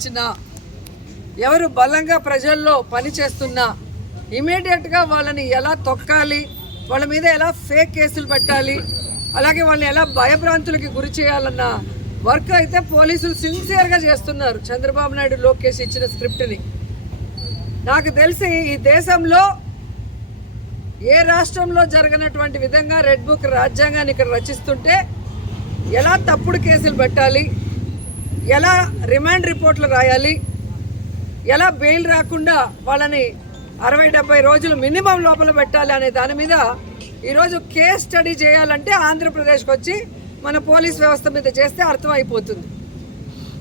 ఇచ్చినా, ఎవరు బలంగా ప్రజల్లో పనిచేస్తున్నా ఇమీడియట్గా వాళ్ళని ఎలా తొక్కాలి, వాళ్ళ మీద ఎలా ఫేక్ కేసులు పెట్టాలి, అలాగే వాళ్ళని ఎలా భయభ్రాంతులకి గురి చేయాలన్న వర్క్ అయితే పోలీసులు సిన్సియర్గా చేస్తున్నారు. చంద్రబాబు నాయుడు, లోకేష్ ఇచ్చిన స్క్రిప్ట్ని నాకు తెలిసి ఈ దేశంలో ఏ రాష్ట్రంలో జరగనటువంటి విధంగా రెడ్ బుక్ రాజ్యాంగాన్ని ఇక్కడ రచిస్తుంటే ఎలా తప్పుడు కేసులు పెట్టాలి, ఎలా రిమాండ్ రిపోర్ట్లు రాయాలి, ఎలా బెయిల్ రాకుండా వాళ్ళని 60-70 రోజులు మినిమం లోపల పెట్టాలి అనే దాని మీద ఈరోజు కేస్ స్టడీ చేయాలంటే ఆంధ్రప్రదేశ్కి వచ్చి మన పోలీస్ వ్యవస్థ మీద చేస్తే అర్థమైపోతుంది.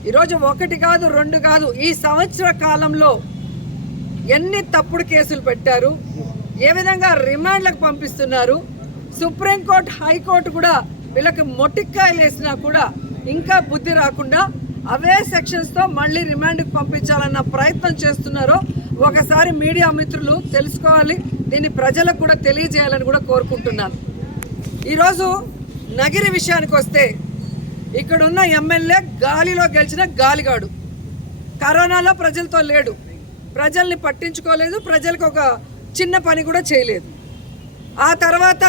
ఈరోజు 1 కాదు 2 కాదు, ఈ సంవత్సర కాలంలో ఎన్ని తప్పుడు కేసులు పెట్టారు, ఏ విధంగా రిమాండ్లకు పంపిస్తున్నారు. సుప్రీంకోర్టు, హైకోర్టు కూడా వీళ్ళకి మొట్టికాయలు వేసినా కూడా ఇంకా బుద్ధి రాకుండా అవే సెక్షన్స్తో మళ్ళీ రిమాండ్కి పంపించాలన్న ప్రయత్నం చేస్తున్నారో ఒకసారి మీడియా మిత్రులు తెలుసుకోవాలి. దీన్ని ప్రజలకు కూడా తెలియజేయాలని కూడా కోరుకుంటున్నాను. ఈరోజు నగిరి విషయానికి వస్తే ఇక్కడున్న ఎమ్మెల్యే గాలిలో గెలిచిన గాలిగాడు. కరోనాలో ప్రజలతో లేడు, ప్రజల్ని పట్టించుకోలేదు, ప్రజలకు ఒక చిన్న పని కూడా చేయలేదు. ఆ తర్వాత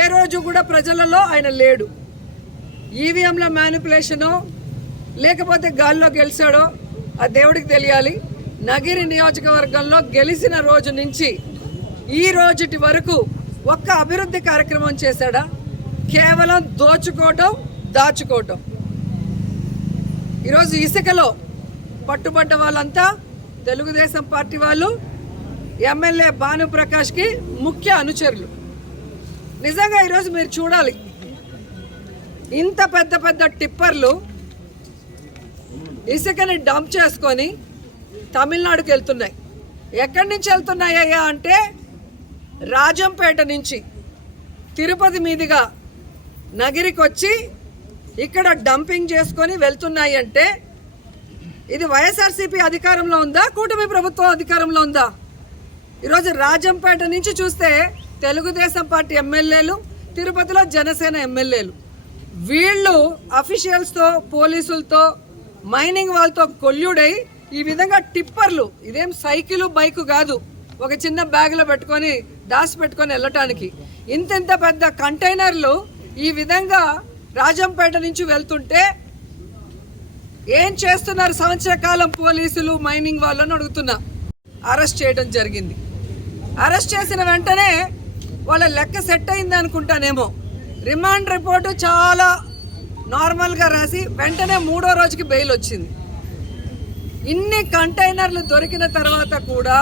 ఏ రోజు కూడా ప్రజలలో ఆయన లేడు. ఈవీఎంల మ్యానిపులేషనో లేకపోతే గాల్లో గెలిచాడో ఆ దేవుడికి తెలియాలి. నగిరి నియోజకవర్గంలో గెలిచిన రోజు నుంచి ఈ రోజుటి వరకు ఒక్క అభివృద్ధి కార్యక్రమం చేశాడా? కేవలం దోచుకోవటం, దాచుకోవటం. ఈరోజు ఇసుకలో పట్టుబడ్డ వాళ్ళంతా తెలుగుదేశం పార్టీ వాళ్ళు, ఎమ్మెల్యే భానుప్రకాష్కి ముఖ్య అనుచరులు. నిజంగా ఈరోజు మీరు చూడాలి, ఇంత పెద్ద పెద్ద టిప్పర్లు ఇసుకని డంప్ చేసుకొని తమిళనాడుకి వెళ్తున్నాయి. ఎక్కడి నుంచి వెళ్తున్నాయ్యా అంటే రాజంపేట నుంచి తిరుపతి మీదుగా నగిరికి వచ్చి ఇక్కడ డంపింగ్ చేసుకొని వెళ్తున్నాయి. అంటే ఇది వైఎస్ఆర్సీపీ అధికారంలో ఉందా, కూటమి ప్రభుత్వం అధికారంలో ఉందా? ఈరోజు రాజంపేట నుంచి చూస్తే తెలుగుదేశం పార్టీ ఎమ్మెల్యేలు, తిరుపతిలో జనసేన ఎమ్మెల్యేలు, వీళ్ళు అఫీషియల్స్తో, పోలీసులతో, మైనింగ్ వాళ్ళతో కొల్లుడై ఈ విధంగా టిప్పర్లు, ఇదేం సైకిల్ బైకు కాదు, ఒక చిన్న బ్యాగ్లో పెట్టుకొని పెట్టుకొని వెళ్ళటానికి ఇంత పెద్ద కంటైనర్లు ఈ విధంగా రాజంపేట నుంచి వెళ్తుంటే ఏం చేస్తున్నారు సంవత్సర కాలం పోలీసులు, మైనింగ్ వాళ్ళని అడుగుతున్నా. అరెస్ట్ చేయడం జరిగింది. అరెస్ట్ చేసిన వెంటనే వాళ్ళ లెక్క సెట్ అయింది అనుకుంటానేమో. రిమాండ్ రిపోర్టు చాలా నార్మల్గా రాసి వెంటనే 3వ రోజుకి బెయిల్ వచ్చింది. ఇన్ని కంటైనర్లు దొరికిన తర్వాత కూడా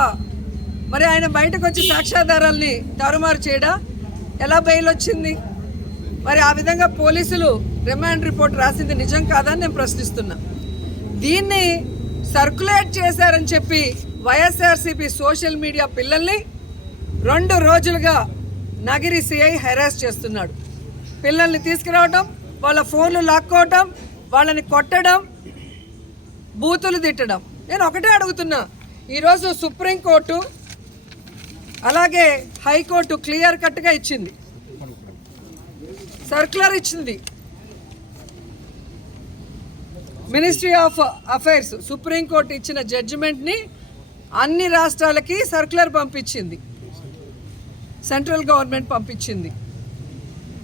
మరి ఆయన బయటకు వచ్చి సాక్ష్యాధారాల్ని తారుమారు చేయడా? ఎలా బెయిల్ వచ్చింది? మరి ఆ విధంగా పోలీసులు రిమాండ్ రిపోర్ట్ రాసింది నిజం కాదని నేను ప్రశ్నిస్తున్నా. దీన్ని సర్క్యులేట్ చేశారని చెప్పి వైఎస్ఆర్సీపీ సోషల్ మీడియా పిల్లల్ని 2 రోజులుగా నగిరి సిఐ హెరాస్ చేస్తున్నాడు. పిల్లల్ని తీసుకురావడం, వాళ్ళ ఫోన్లు లాక్కోవటం, వాళ్ళని కొట్టడం, బూతులు తిట్టడం. నేను ఒకటే అడుగుతున్నా, ఈరోజు సుప్రీంకోర్టు అలాగే హైకోర్టు క్లియర్ కట్గా ఇచ్చింది, సర్క్యులర్ ఇచ్చింది. మినిస్ట్రీ ఆఫ్ అఫైర్స్, సుప్రీంకోర్టు ఇచ్చిన జడ్జిమెంట్ని అన్ని రాష్ట్రాలకి సర్క్యులర్ పంపించింది, సెంట్రల్ గవర్నమెంట్ పంపించింది.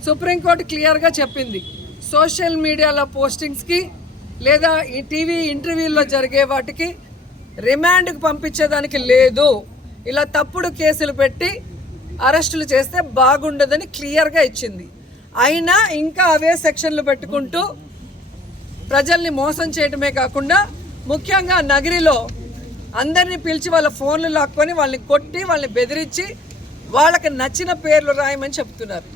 సుప్రీంకోర్టు క్లియర్గా చెప్పింది, సోషల్ మీడియాలో పోస్టింగ్స్కి లేదా ఈ టీవీ ఇంటర్వ్యూల్లో జరిగే వాటికి రిమాండ్కి పంపించేదానికి లేదు. ఇలా తప్పుడు కేసులు పెట్టి అరెస్టులు చేస్తే బాగుండదని క్లియర్గా ఇచ్చింది. అయినా ఇంకా అవే సెక్షన్లు పెట్టుకుంటూ ప్రజల్ని మోసం చేయడమే కాకుండా ముఖ్యంగా నగిరిలో అందరినీ పిలిచి వాళ్ళ ఫోన్లు లాక్కొని వాళ్ళని కొట్టి వాళ్ళని బెదిరించి వాళ్ళకి నచ్చిన పేర్లు రాయమని చెప్తున్నారు.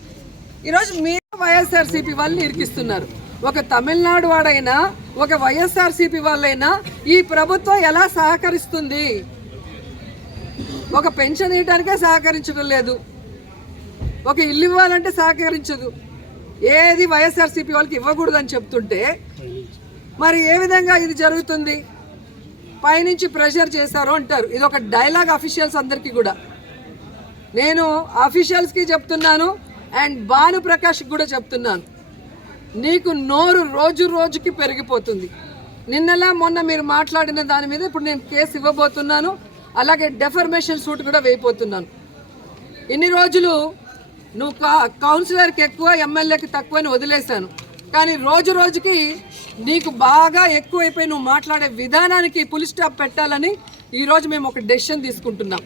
ఈరోజు మీరు వైఎస్ఆర్సీపీ వాళ్ళని ఇరికిస్తున్నారు. ఒక తమిళనాడు వాడైనా, ఒక వైఎస్ఆర్సీపీ వాళ్ళైనా ఈ ప్రభుత్వం ఎలా సహకరిస్తుంది? ఒక పెన్షన్ ఇవ్వడానికే సహకరించడం లేదు, ఒక ఇల్లు ఇవ్వాలంటే సహకరించదు. ఏది వైఎస్ఆర్సీపీ వాళ్ళకి ఇవ్వకూడదని చెప్తుంటే మరి ఏ విధంగా ఇది జరుగుతుంది? పైనుంచి ప్రెషర్ చేశారు అంటారు. ఇది ఒక డైలాగ్ అఫీషియల్స్ అందరికీ కూడా. నేను అఫీషియల్స్కి చెప్తున్నాను అండ్ భానుప్రకాష్కి కూడా చెప్తున్నాను, నీకు నోరు రోజు రోజుకి పెరిగిపోతుంది. నిన్నలా మొన్న మీరు మాట్లాడిన దాని మీద ఇప్పుడు నేను కేసు ఇవ్వబోతున్నాను. అలాగే డెఫర్మేషన్ సూట్ కూడా వేయబోతున్నాను. ఇన్ని రోజులు నువ్వు కౌన్సిలర్కి ఎక్కువ, ఎమ్మెల్యేకి తక్కువ అని వదిలేశాను. కానీ రోజు రోజుకి నీకు బాగా ఎక్కువైపోయి నువ్వు మాట్లాడే విధానానికి ఫుల్ స్టాప్ పెట్టాలని ఈరోజు మేము ఒక డెసిషన్ తీసుకుంటున్నాం.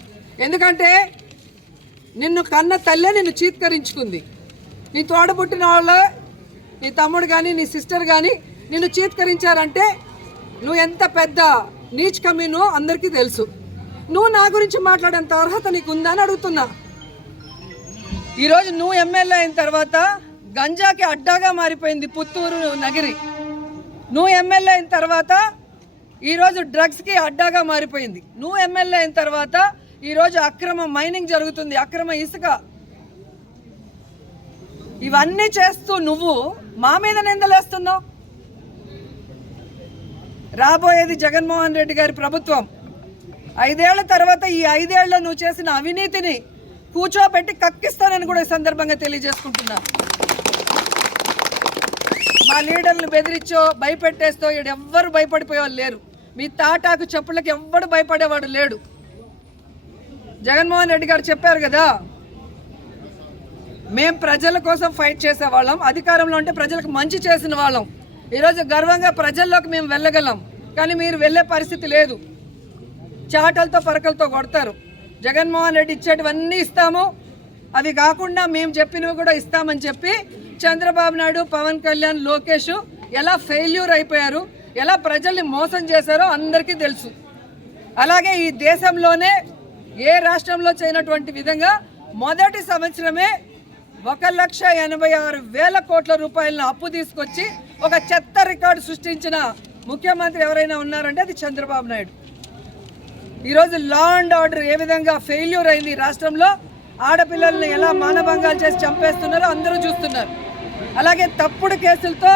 ఎందుకంటే నిన్ను కన్న తల్లే నిన్ను చీత్కరించుకుంది. నీ తోడబుట్టిన వాళ్ళే, నీ తమ్ముడు కానీ నీ సిస్టర్ కానీ నిన్ను చీత్కరించారంటే నువ్వు ఎంత పెద్ద నీచ్ కమీనో అందరికీ తెలుసు. నువ్వు నా గురించి మాట్లాడేంత అర్హత నీకు ఉందా అని అడుగుతున్నా. ఈరోజు నువ్వు ఎమ్మెల్యే అయిన తర్వాత గంజాకి అడ్డాగా మారిపోయింది పుత్తూరు నగరి. నువ్వు ఎమ్మెల్యే అయిన తర్వాత ఈరోజు డ్రగ్స్కి అడ్డాగా మారిపోయింది. నువ్వు ఎమ్మెల్యే అయిన తర్వాత ఈరోజు అక్రమ మైనింగ్ జరుగుతుంది, అక్రమ ఇసుక, ఇవన్నీ చేస్తూ నువ్వు మా మీద నిందలేస్తున్నావు. రాబోయేది జగన్మోహన్ రెడ్డి గారి ప్రభుత్వం. 5 ఏళ్ల తర్వాత ఈ 5 ఏళ్లలో నువ్వు చేసిన అవినీతిని కూర్చోబెట్టి కక్కిస్తానని కూడా ఈ సందర్భంగా తెలియజేసుకుంటున్నా. మా లీడర్లను బెదిరించో భయపెట్టేస్తో ఇక్కడ ఎవ్వరు భయపడిపోయేవాళ్ళు లేరు. మీ తాటాకు చెప్పులకి ఎవ్వడు భయపడేవాడు లేడు. జగన్మోహన్ రెడ్డి గారు చెప్పారు కదా, మేం ప్రజల కోసం ఫైట్ చేసేవాళ్ళం, అధికారంలో ఉంటే ప్రజలకు మంచి చేసిన వాళ్ళం. ఈరోజు గర్వంగా ప్రజల్లోకి మేము వెళ్ళగలం. కానీ మీరు వెళ్ళే పరిస్థితి లేదు. చాటలతో పరకలతో కొడతారు. జగన్మోహన్ రెడ్డి ఇచ్చేటివన్నీ ఇస్తాము, అవి కాకుండా మేము చెప్పినవి కూడా ఇస్తామని చెప్పి చంద్రబాబు నాయుడు, పవన్ కళ్యాణ్, లోకేష్ ఎలా ఫెయిల్యూర్ అయిపోయారు, ఎలా ప్రజల్ని మోసం చేశారో అందరికీ తెలుసు. అలాగే ఈ దేశంలోనే ఏ రాష్ట్రంలో చేయనటువంటి విధంగా మొదటి సంవత్సరమే 1,86,000 కోట్ల రూపాయలను అప్పు తీసుకొచ్చి ఒక చెత్త రికార్డు సృష్టించిన ముఖ్యమంత్రి ఎవరైనా ఉన్నారంటే అది చంద్రబాబు నాయుడు. ఈరోజు లా అండ్ ఆర్డర్ ఏ విధంగా ఫెయిల్యూర్ అయింది రాష్ట్రంలో, ఆడపిల్లల్ని ఎలా మానభంగాలు చేసి చంపేస్తున్నారో అందరూ చూస్తున్నారు. అలాగే తప్పుడు కేసులతో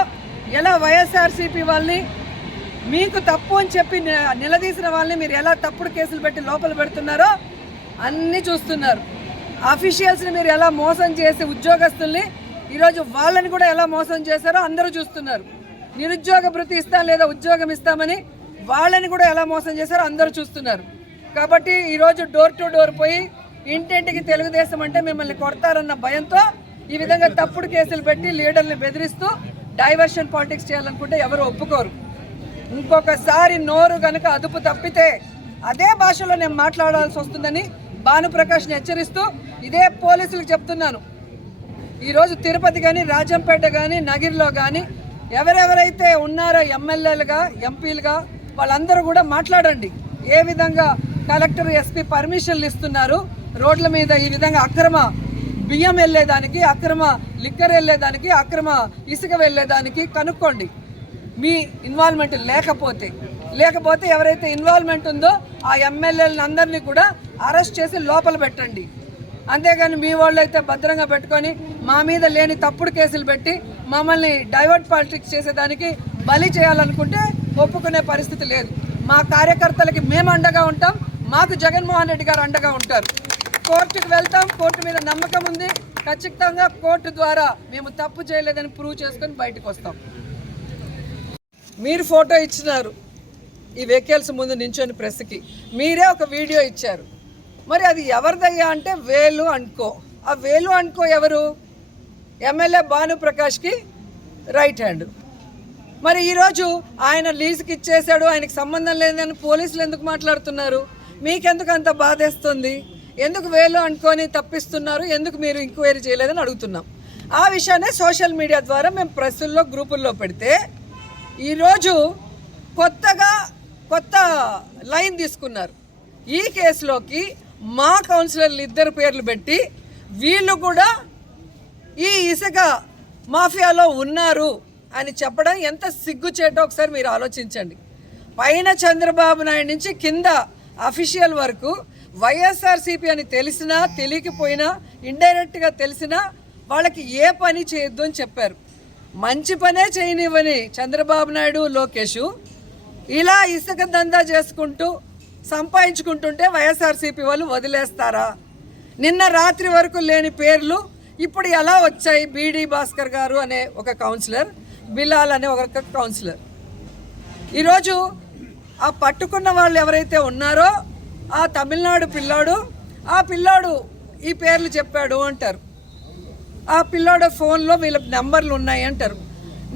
ఎలా వైఎస్ఆర్సీపీ వాళ్ళని, మీకు తప్పు అని చెప్పి నిలదీసిన వాళ్ళని మీరు ఎలా తప్పుడు కేసులు పెట్టి లోపల పెడుతున్నారో అన్నీ చూస్తున్నారు. అఫీషియల్స్ని మీరు ఎలా మోసం చేసి ఉద్యోగస్తుల్ని ఈరోజు వాళ్ళని కూడా ఎలా మోసం చేశారో అందరూ చూస్తున్నారు. నిరుద్యోగ భృతి ఇస్తాం లేదా ఉద్యోగం ఇస్తామని వాళ్ళని కూడా ఎలా మోసం చేశారో అందరూ చూస్తున్నారు. కాబట్టి ఈరోజు డోర్ టు డోర్ పోయి ఇంటింటికి తెలుగుదేశం అంటే మిమ్మల్ని కొడతారన్న భయంతో ఈ విధంగా తప్పుడు కేసులు పెట్టి లీడర్ని బెదిరిస్తూ డైవర్షన్ పాలిటిక్స్ చేయాలనుకుంటే ఎవరు ఒప్పుకోరు. ఇంకొకసారి నోరు కనుక అదుపు తప్పితే అదే భాషలో నేను మాట్లాడాల్సి వస్తుందని భానుప్రకాష్ని హెచ్చరిస్తూ ఇదే పోలీసులకు చెప్తున్నాను. ఈరోజు తిరుపతి కానీ, రాజంపేట కానీ, నగిరిలో కానీ ఎవరెవరైతే ఉన్నారో ఎమ్మెల్యేలుగా, ఎంపీలుగా వాళ్ళందరూ కూడా మాట్లాడండి. ఏ విధంగా కలెక్టర్, ఎస్పీ పర్మిషన్లు ఇస్తున్నారు రోడ్ల మీద ఈ విధంగా అక్రమ బియ్యం వెళ్ళేదానికి, అక్రమ లిక్కర్ వెళ్ళేదానికి, అక్రమ ఇసుక వెళ్ళేదానికి కనుక్కోండి. మీ ఇన్వాల్వ్మెంట్ లేకపోతే ఎవరైతే ఇన్వాల్వ్మెంట్ ఉందో ఆ ఎమ్మెల్యేలను అందరినీ కూడా అరెస్ట్ చేసి లోపల పెట్టండి. అంతేగాని మీ వాళ్ళు అయితే భద్రంగా పెట్టుకొని మా మీద లేని తప్పుడు కేసులు పెట్టి మమ్మల్ని డైవర్ట్ పాలిటిక్స్ చేసేదానికి బలి చేయాలనుకుంటే ఒప్పుకునే పరిస్థితి లేదు. మా కార్యకర్తలకి మేము అండగా ఉంటాం, మాకు జగన్మోహన్ రెడ్డి గారు అండగా ఉంటారు. కోర్టుకు వెళ్తాం, కోర్టు మీద నమ్మకం ఉంది. ఖచ్చితంగా కోర్టు ద్వారా మేము తప్పు చేయలేదని ప్రూవ్ చేసుకొని బయటకు వస్తాం. మీరు ఫోటో ఇచ్చినారు ఈ వెహికల్స్ ముందు నించొని ప్రెస్కి, మీరే ఒక వీడియో ఇచ్చారు. మరి అది ఎవరిదయ్యా అంటే వేలు అనుకో. ఆ వేలు అనుకో ఎవరు? ఎమ్మెల్యే భానుప్రకాష్కి రైట్ హ్యాండ్. మరి ఈరోజు ఆయన లీజుకి ఇచ్చేశాడు, ఆయనకి సంబంధం లేదని పోలీసులు ఎందుకు మాట్లాడుతున్నారు? మీకెందుకు అంత బాధేస్తుంది? ఎందుకు వేలు అనుకొని తప్పిస్తున్నారు? ఎందుకు మీరు ఎంక్వైరీ చేయలేదని అడుగుతున్నాం. ఆ విషయాన్ని సోషల్ మీడియా ద్వారా మేము ప్రెస్సుల్లో, గ్రూపుల్లో పెడితే ఈరోజు కొత్త లైన్ తీసుకున్నారు. ఈ కేసులోకి మా కౌన్సిలర్లు 2 పేర్లు పెట్టి వీళ్ళు కూడా ఈ ఇసుక మాఫియాలో ఉన్నారు అని చెప్పడం ఎంత సిగ్గుచేటో ఒకసారి మీరు ఆలోచించండి. పైన చంద్రబాబు నాయుడు నుంచి కింద అఫీషియల్ వరకు వైఎస్ఆర్సీపీ అని తెలిసినా, తెలియకపోయినా, ఇండైరెక్ట్గా తెలిసినా వాళ్ళకి ఏ పని చేయొద్దు అని చెప్పారు. మంచి పనే చేయనివ్వని చంద్రబాబు నాయుడు, లోకేష్ ఇలా ఇసుక దందా చేసుకుంటూ సంపాదించుకుంటుంటే వైఎస్ఆర్సీపీ వాళ్ళు వదిలేస్తారా? నిన్న రాత్రి వరకు లేని పేర్లు ఇప్పుడు ఎలా వచ్చాయి? బీడీ భాస్కర్ గారు అనే ఒక కౌన్సిలర్, బిలాల్ అనే ఒక కౌన్సిలర్. ఈరోజు ఆ పట్టుకున్న వాళ్ళు ఎవరైతే ఉన్నారో ఆ తమిళనాడు పిల్లాడు, ఆ పిల్లాడు ఈ పేర్లు చెప్పాడు అంటారు, ఆ పిల్లాడు ఫోన్లో వీళ్ళ నెంబర్లు ఉన్నాయి అంటారు.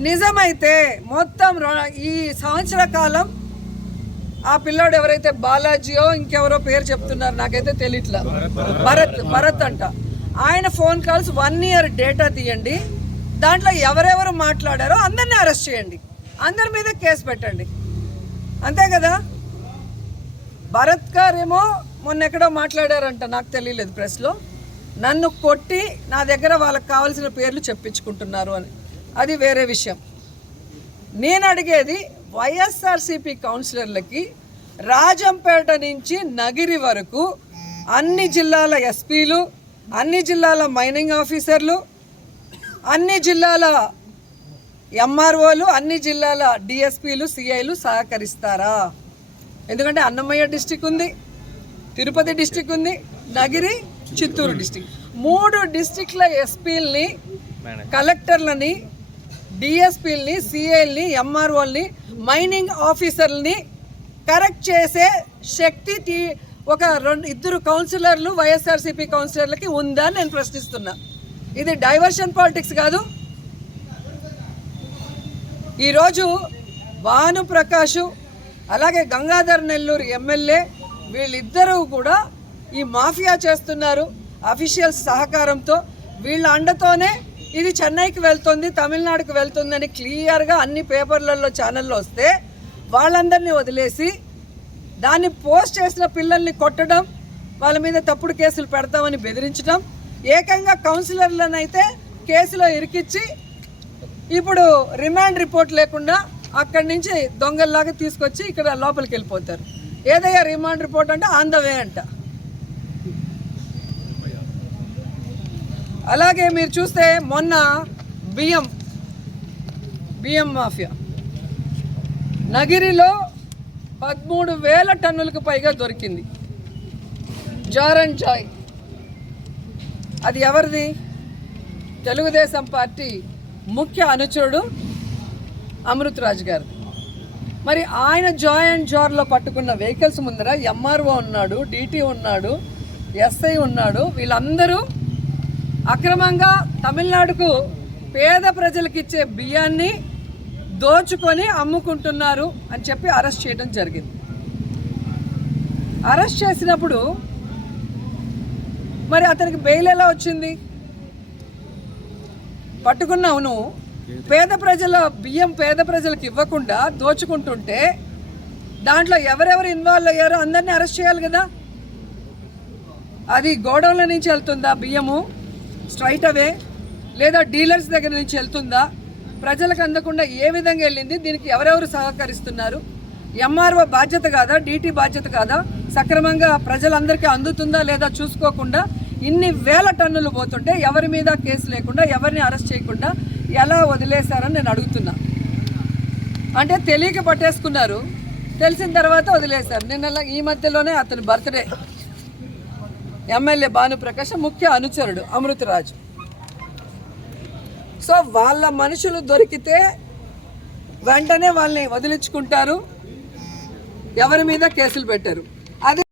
నిజమైతే మొత్తం ఈ సంవత్సర కాలం ఆ పిల్లాడు ఎవరైతే బాలాజీయో ఇంకెవరో పేరు చెప్తున్నారు, నాకైతే తెలియట్లా, భరత్ అంట, ఆయన ఫోన్ కాల్స్ 1 year డేటా తీయండి, దాంట్లో ఎవరెవరు మాట్లాడారో అందరినీ అరెస్ట్ చేయండి, అందరి మీద కేసు పెట్టండి, అంతే కదా. భరత్ గారేమో మొన్న ఎక్కడో మాట్లాడారంట, నాకు తెలియలేదు ప్రెస్లో, నన్ను కొట్టి నా దగ్గర వాళ్ళకి కావాల్సిన పేర్లు చెప్పించుకుంటున్నారు అని, అది వేరే విషయం. నేను అడిగేది వైఎస్ఆర్సీపీ కౌన్సిలర్లకి రాజంపేట నుంచి నగిరి వరకు అన్ని జిల్లాల ఎస్పీలు, అన్ని జిల్లాల మైనింగ్ ఆఫీసర్లు, అన్ని జిల్లాల ఎంఆర్ఓలు, అన్ని జిల్లాల డిఎస్పీలు, సిఐలు సహకరిస్తారా? ఎందుకంటే అన్నమయ్య డిస్టిక్ ఉంది, తిరుపతి డిస్టిక్ ఉంది, నగిరి, చిత్తూరు డిస్టిక్, 3 డిస్టిక్ల ఎస్పీలని, కలెక్టర్లని, డిఎస్పీలని, సిఐల్ని, ఎంఆర్ఓల్ని, మైనింగ్ ఆఫీసర్లని కరెక్ట్ చేసే శక్తి ఒక 2 కౌన్సిలర్లు వైఎస్ఆర్సీపీ కౌన్సిలర్లకి ఉందా నేను ప్రశ్నిస్తున్నా. ఇది డైవర్షన్ పాలిటిక్స్ కాదు. ఈరోజు భానుప్రకాష్ అలాగే గంగాధర్ నెల్లూరు ఎమ్మెల్యే వీళ్ళిద్దరూ కూడా ఈ మాఫియా చేస్తున్నారు అఫీషియల్స్ సహకారంతో. వీళ్ళ అండతోనే ఇది చెన్నైకి వెళ్తుంది, తమిళనాడుకు వెళ్తుందని క్లియర్గా అన్ని పేపర్లలో ఛానల్లో వస్తే వాళ్ళందరినీ వదిలేసి దాన్ని పోస్ట్ చేసిన పిల్లల్ని కొట్టడం, వాళ్ళ మీద తప్పుడు కేసులు పెడతామని బెదిరించడం, ఏకంగా కౌన్సిలర్లను అయితే కేసులో ఇరికిచ్చి ఇప్పుడు రిమాండ్ రిపోర్ట్ లేకుండా అక్కడి నుంచి దొంగల్లాగా తీసుకొచ్చి ఇక్కడ లోపలికి వెళ్ళిపోతారు. ఏదయ్యా రిమాండ్ రిపోర్ట్ అంటే ఆన్ ద వే అంట. అలాగే మీరు చూస్తే మొన్న బియ్యం మాఫియా నగిరిలో 13,000 టన్నులకు పైగా దొరికింది. జార్ అండ్ జాయ్ అది ఎవరిది? తెలుగుదేశం పార్టీ ముఖ్య అనుచరుడు అమృతరాజ్ గారు. మరి ఆయన జాయ్ అండ్ జార్లో పట్టుకున్న వెహికల్స్ ముందర ఎంఆర్ఓ ఉన్నాడు, డిటి ఉన్నాడు, ఎస్ఐ ఉన్నాడు. వీళ్ళందరూ అక్రమంగా తమిళనాడుకు పేద ప్రజలకు ఇచ్చే బియ్యాన్ని దోచుకొని అమ్ముకుంటున్నారు అని చెప్పి అరెస్ట్ చేయడం జరిగింది. అరెస్ట్ చేసినప్పుడు మరి అతనికి బెయిల్ ఎలా వచ్చింది? పట్టుకున్నావు నువ్వు, పేద ప్రజల బియ్యం పేద ప్రజలకు ఇవ్వకుండా దోచుకుంటుంటే దాంట్లో ఎవరెవరు ఇన్వాల్వ్ అయ్యారో అందరినీ అరెస్ట్ చేయాలి కదా. అది గోడౌన్ల నుంచి వెళ్తుందా బియ్యము స్ట్రైట్ అవే, లేదా డీలర్స్ దగ్గర నుంచి వెళ్తుందా, ప్రజలకు అందకుండా ఏ విధంగా వెళ్ళింది, దీనికి ఎవరెవరు సహకరిస్తున్నారు, ఎంఆర్ఓ బాధ్యత కాదా, డిటి బాధ్యత కాదా, సక్రమంగా ప్రజలందరికీ అందుతుందా లేదా చూసుకోకుండా ఇన్ని వేల టన్నులు పోతుంటే ఎవరి మీద కేసు లేకుండా ఎవరిని అరెస్ట్ చేయకుండా ఎలా వదిలేశారని నేను అడుగుతున్నా. అంటే తెలియక పట్టేసుకున్నారు, తెలిసిన తర్వాత వదిలేశారు. నిన్న ఈ మధ్యలోనే అతని బర్త్డే, ఎమ్మెల్యే భానుప్రకాష్ ముఖ్య అనుచరుడు అమృతరాజు. సో వాళ్ళ మనుషులు దొరికితే వెంటనే వాళ్ళని వదిలించుకుంటారు, ఎవరి మీద కేసులు పెట్టారు.